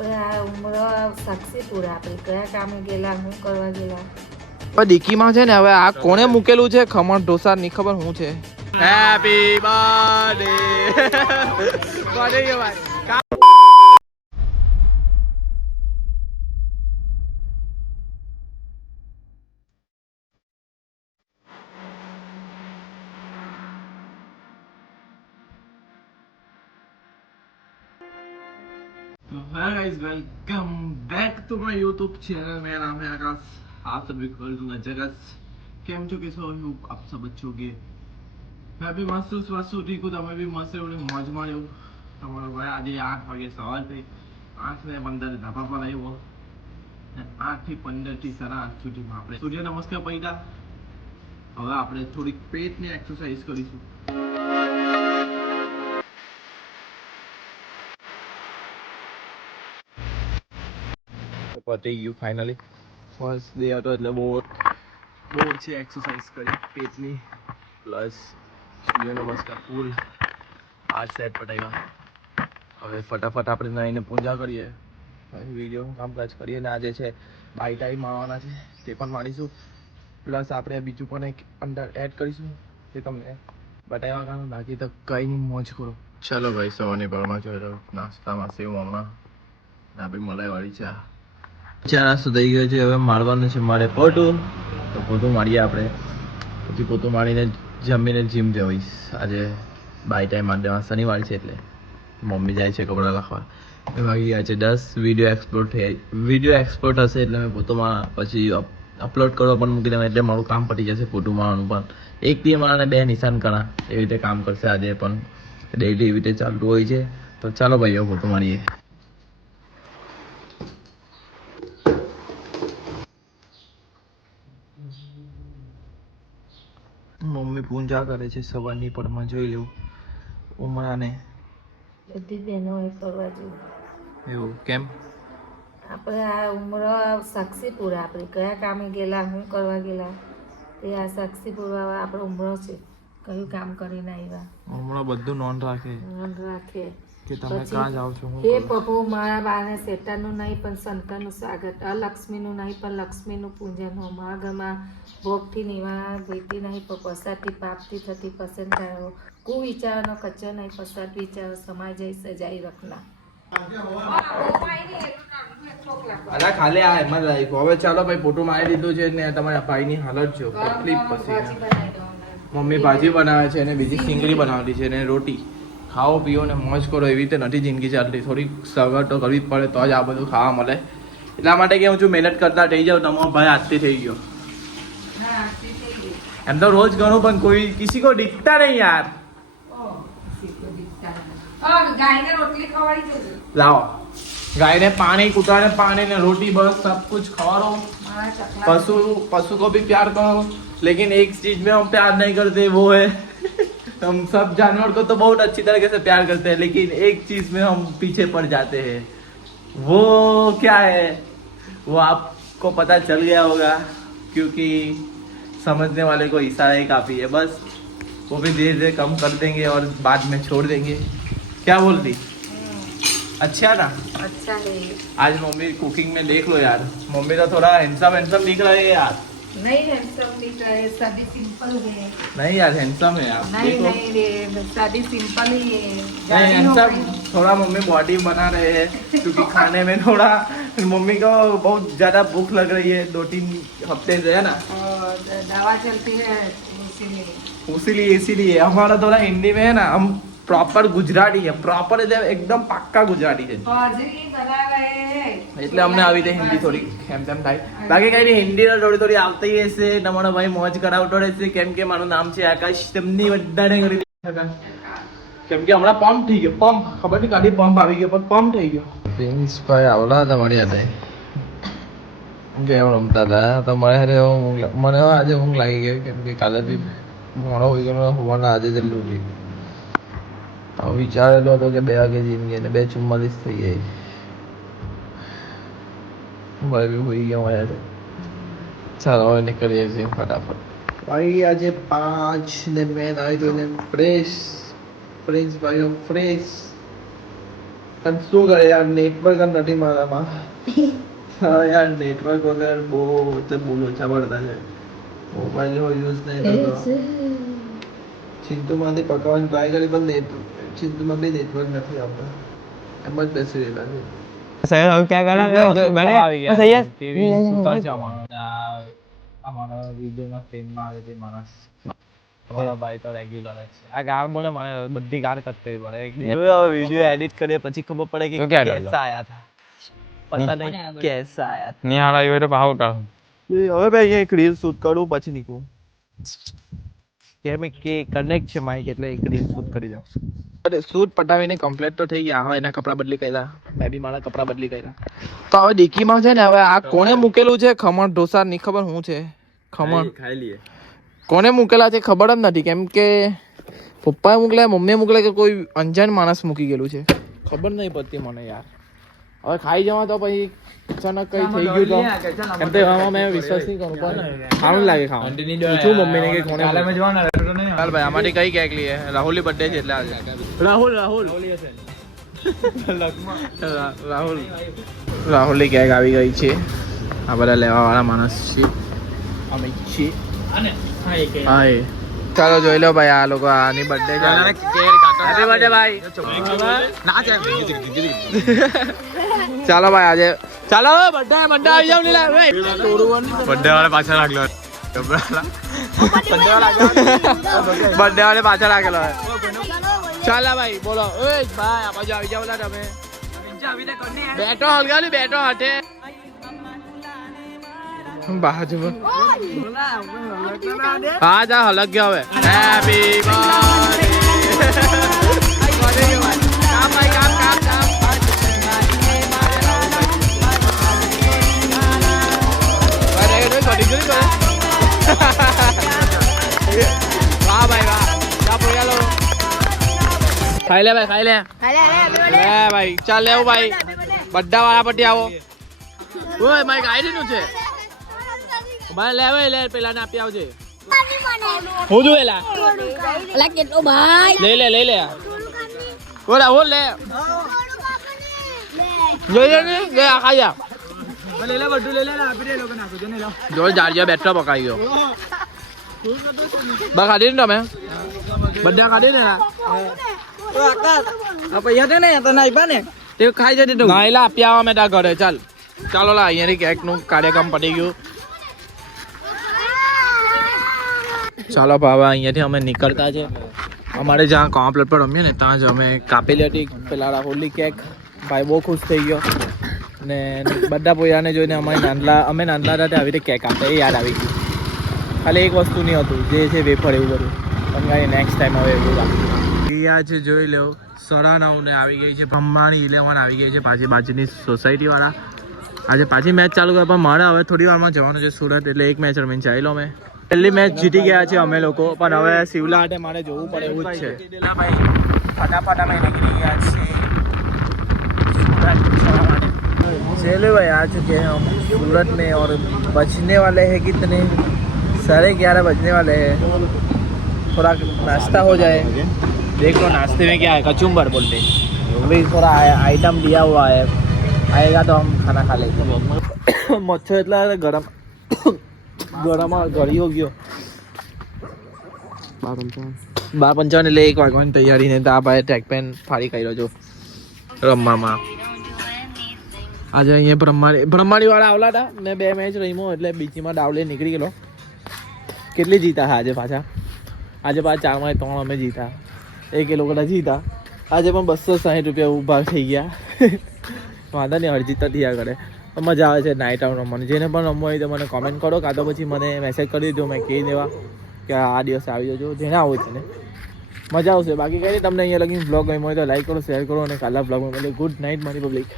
આપણે આ ઉમર સાક્ષીપુર આપણે કયા કામે ગયેલા શું કરવા ગયેલા પણ ડીકીમાં છે ને હવે આ કોણે મૂકેલું છે ખમણ ઢોસા ની ખબર શું છે હેપી બર્થડે કોને કહેવાય hi guys welcome back to my YouTube channel मेरा नाम है आकाश आप सभी को नजरस કેમ છો કે સૌ આપ સબ अच्छो के मैं भी मस्त સ્વાસ્થ ઠીક હું તમે બી મસ્ત એવડે મોજમાં રહ્યો તમારો ભાઈ આજે 8 વાગે સવાર થઈ 8:15 ધાબા પર આવ્યો 8 થી 15 થી 8:30 સુધીમાં આપણે સૂર્ય નમસ્કાર કર્યા હવે આપણે થોડીક પેટની એક્સરસાઇઝ કરીશું પતી ગયું ફાઇનલી ફર્સ્ટ ડે હતો એટલે બહુ છે એક્સરસાઇઝ કરી પેટની પ્લસ સૂર્ય નમસ્કાર ફૂલ આ સેટ પટાવ્યા હવે ફટાફટ આપણે નાઈને પૂજા કરીએ વિડીયો કામકાજ કરીએ ને આજે છે બાય ટાઈમ આવવાના છે તે પણ માણીશું પ્લસ આપણે બીજું પણ એક અંદર એડ કરીશું તે તમને બતાવ્યા કારણ બાકી તો કંઈ નહીં મોજ કરો ચાલો ભાઈ સવારની પરમાં જોઈ નાસ્તામાં સેવ હમણાં આપણી મલાઈવાળી ચા ચા નાસ્તો થઈ ગયો છે હવે મારવાનું છે મારે પોતું તો પોતું મારીએ આપણે પછી પોતું મારીને જમીને જીમ જઈશ આજે બાય ટાઈમ માટે શનિવાર છે એટલે મમ્મી જાય છે કપડાં લખવા એ વાગી ગયા છે 10 વિડીયો એક્સપોર્ટ હશે એટલે મેં પોતુમાં પછી અપલોડ કરવા પણ મૂકી દઉં એટલે મારું કામ પતી જશે ફોટો મારવાનું પણ એક દી મારાને 2 નિશાન કરા એવી રીતે કામ કરશે આજે પણ ડેઈલી એવી રીતે ચાલતું હોય છે તો ચાલો ભાઈઓ ફોટો મારીએ મમ્મી પૂજા કરે છે સવારની પરમાં જોઈ લેવું ઉમરાને બધી બહેનોએ કરવા જેવું એવું કેમ આપણે આ ઉમર સાક્ષીપુર આપણે કયા કામે ગયેલા શું કરવા ગયેલા તે આ સાક્ષીપુર આપણો ઉમરો છે કયું કામ કરીને આવ્યા હમણાં બધું નોંધ રાખે નોંધ રાખે કે તમે ક્યાં જાઓ છો હે પ્રભુ મારા બાને શેતાનનું નહીં પણ સંતાનનું સ્વાગત અલક્ષ્મીનું નહીં પણ લક્ષ્મીનું પૂજન હો મારા ઘરમાં ભોગથી નિવારણ ભીતી નહીં પણ પસારથી પાપથી થતી પસંદ થયો કુવિચારોનો કચ્ચો નહીં પસાર વિચારો સમાજ જઈ સજાઈ રખના અલા ખાલી આ એમ જ રાખ્યું હવે ચાલો ભાઈ ફોટો મારી દીધું છે ને તમારા ભાઈની હાલત જો કેટલી પછી મમ્મી ભાજી બનાવે છે અને બીજી સિંગડી બનાવેલી છે ને રોટી ખાઓ પીઓ ને મોજ કરો એવી રીતે નથી જિંદગી ચાલતી થોડી સગવડ તો કરવી જ પડે તો જ આ બધું ખાવા મળે એટલા માટે કે હું છું મહેનત કરતા થઈ જાઉં તમારો ભાઈ આજથી થઈ ગયો એમ તો રોજ ઘણું પણ કોઈ કિસી કો દિખતા નહીં યાર લાવો गाय ने पानी कुटाने पानी ने रोटी बस सब कुछ खवारो पशु को भी प्यार करो लेकिन एक चीज में हम प्यार नहीं करते वो है हम सब जानवर को तो बहुत अच्छी तरीके से प्यार करते हैं लेकिन एक चीज में हम पीछे पड़ जाते हैं वो क्या है वो आपको पता चल गया होगा क्योंकि समझने वाले को इशारा ही काफी है बस वो भी धीरे धीरे कम कर देंगे और बाद में छोड़ देंगे क्या बोलती अच्छा ना अच्छा है आज मम्मी कुकिंग में देख लो यार मम्मी तो थोड़ा हैंडसम दिख रहे हैं यार नहीं हैंडसम दिख रहा है शादी सिंपल है नहीं यार हैंडसम है आप नहीं नहीं रे शादी सिंपल ही है नहीं हैंडसम थोड़ा मम्मी बॉडी बना रहे हैं क्योंकि खाने में थोड़ा मम्मी को बहुत ज्यादा भूख लग रही है 2-3 हफ्ते से है ना दवा चलती है इसीलिए हमारा थोड़ा हिंदी में है ना हम प्रॉपर गुजराती है प्रॉपर एकदम पक्का गुजराती है એટલે અમને આવી રીતે હિન્દી થોડી એમ તેમ થાય બાકી કઈ નહીં હિન્દી થોડી થોડી આવતી હશે તમારો ભાઈ મોજ કરાવતો રહેશે કેમ કે મારું નામ છે આકાશ તેમની બધાને કરી કેમ કે હમણાં પંપ થઈ ગયો પંપ ખબર નહીં કાઢી પંપ આવી ગયો પણ પંપ થઈ ગયો પ્રિન્સ ભાઈ આવલા હતા મારી હાથે ગેમ રમતા હતા તો મને આજે ઊંઘ લાગી ગઈ કેમ કે કાલે બી મોડો હોઈ ગયો હોવાના આજે જલ્દી ઉઠી વિચારેલો હતો કે 2 વાગે જીમ ગઈ ને 2:44 થઈ ગઈ ભાઈ બી હોઈ ગયા મારે ચાલો હવે નીકળીએ છીએ ફટાફટ ભાઈ આજે 5 ને મેં આવી તો પ્રેસ ભાઈઓ ફ્રેશ પણ શું કરે યાર, નેટવર્ક જ નથી મારામાં. હા યાર, નેટવર્ક વગર બહુ ઓછા પડતા છે. મોબાઈલ યુઝ નહીં થતો. ચિંતુમાંથી પકાવવાની ટ્રાય કરી પણ ચિંતુમાં બી નેટવર્ક નથી આવતા. એમ જ બેસી રહેલા છે. सर अब क्या करना है मैंने सही है टीवी सुतर છે અમારા વિડિયોમાં ફ્રેમમાં આવે તે માણસ અમારા ભાઈ તો રેગ્યુલર છે આ ગાળ બોલે મને બધી ગાળ કરતી પડે હવે વિડિયો એડિટ કરીએ પછી ખબર પડે કે કેસા આયા था पता नहीं कैसा आया था नहीं हारा ये तो भाव का હવે ભાઈ અહીંયા એક રીલ શૂટ કરું પછી નીકળું કેમ કે કનેક્ટ છે માઈક એટલે એક રીલ શૂટ કરી જાઉં અરે શૂટ પટાવીને કમ્પ્લીટ તો થઈ ગયા. હવે એના કપડા બદલી કર્યા, મેં બી મારા કપડા બદલી કર્યા. તો હવે ડીકીમાં છે ને, હવે આ કોણે મૂકેલું છે ખમણ ઢોસા ની ખબર શું છે. ખમણ ખાઈ લઈએ કોને મૂકેલા છે ખબર જ નથી, કેમ કે પપ્પાએ મોકલ્યા, મમ્મીએ મોકલ્યા કે કોઈ અંજાન માણસ મૂકી ગયેલું છે, ખબર નહીં પડતી મને યાર. હવે ખાઈ જવા તો પછી અચાનક કઈ થઈ ગયું તો કેમ કે આમાં મેં વિશ્વાસ નહીં કરું પણ સારું લાગે ખાવાનું. પૂછું મમ્મીને કે કોને ચાલ ભાઈ આમાંથી કઈ કેક લઈએ. રાહુલની બર્થડે છે એટલે આજે રાહુલની કેક આવી ગઈ છે. આ બધા લેવા વાળા માણસ છે અમે છીએ. હાય ચાલો જોઈ લો ભાઈ, આ લોકો આની બર્થડે છે. હેપી બર્થડે ભાઈ. ચાલો ભાઈ આજે ચાલો બર્થડે આવી જાવ લીલા બર્થડે વાળા પાછળ રાખલો બર્થડે વાળે પાછળ રાખેલો ચાલો ભાઈ બોલો. ઓય ભાઈ આ બાજુ આવી જાવ લા તમે. બેટો હલગાલી બેટો હાથે બાજુ હા જા હલક ગયો હવે. હેપી બર્થડે કામ ભાઈ કામ કામ કામ. વાહ ભાઈ વાહ. ખાઈ લે ભાઈ ખાઈ લે ભાઈ. ચાલ લેવું ભાઈ બધા વાળા પટ્ટી આવો. ઓય માઈક આઈડી નું છે ભાઈ. લે ભાઈ લે પેલા ને આપી આવજે. હું જોયેલા કેટલો ભાઈ લઈ લે ઓલા ઓલ લે લઈ લે લે આ ખાઈ જા. જો જાડિયા બેઠો પકાઈ ગયો. બા ખાધી ને તમે બધા ખાધી ને ખાઈ જતી ના એલા આપી આવા મેં તારા ઘરે. ચાલ ચાલો લા અહીંયાની કેક નું કાર્યક્રમ પતી ગયું. ચાલો બાબા અહીંયાથી અમે નીકળતા છે. અમારે જ્યાં કોમ્પ્લેટ પર રમીએ ને ત્યાં જ અમે કાપેલી હતી પેલા રાહુલની કેક. ભાઈ બહુ ખુશ થઈ ગયો ને બધા પોયાને જોઈને અમે નાનલા હતા આવી રીતે કેક આપે એ યાદ આવી ગયું. ખાલી એક વસ્તુ નહીં હતું જે છે વેફર એવું બધું. પણ કાંઈ નેક્સ્ટ ટાઈમ હવે એવું રાખીએ. આ છે જોઈ લો 9:30 ને આવી ગઈ છે બ્રહ્માની 11 આવી ગઈ છે પાછી બાજુની સોસાયટીવાળા. આજે પાછી મેચ ચાલુ કરે પણ મારે હવે થોડી વારમાં જવાનું છે સુરત એટલે એક મેચ રમીને ચાલી લો. મેં પહેલી મેચ જીતી ગયા છે અમે લોકો પણ હવે શિવલા હાટે મારે જોવું પડે એવું જ છે. ભાઈ ફટાફટ અમે નીકળી ગયા છીએ चलो भाई आ चुके हैं हम सूरत में और बजने वाले हैं कितने 11:30 बजने वाले हैं. थोड़ा नाश्ता हो जाए. देख लो नाश्ते में क्या है कचुम्बर बोलते हैं. अभी थोड़ा आइटम दिया हुआ है आएगा तो हम खाना खा लेंगे. मच्छर इतना गरम गरम घड़ी हो गयो 12:55 એટલે 1 વાગવાની તૈયારી ને તો આ ભાઈ ટ્રેક પેન ફાડી કાઢ્યો જો રમવામાં. આજે અહીંયા બ્રહ્માણી વાળા આવલા હતા. મેં 2 મેચ રમ્યો એટલે બીજીમાં ડાવલે નીકળી ગયેલો. કેટલી જીતા હા આજે પાછા 4-3 અમે જીતા. એક એ લોકો જીતા. આજે પણ 260 રૂપિયા ઊભા થઈ ગયા. વાંધા નહીં હરજીત થયા કરે. મજા આવે છે નાઇટ આઉટ રમવાની. જેને પણ રમવું હોય તો મને કોમેન્ટ કરો કાં તો પછી મને મેસેજ કરી દેજો. મેં કહી દેવા કે આ દિવસે આવી જજો જેને આવું છે ને મજા આવશે. બાકી કંઈ નહીં. તમને અહીંયા લગી બ્લોગ ગમ્યો હોય તો લાઈક કરો શેર કરો અને કાલા બ્લોગમાં મળે. ગુડ નાઇટ મારી પબ્લિક.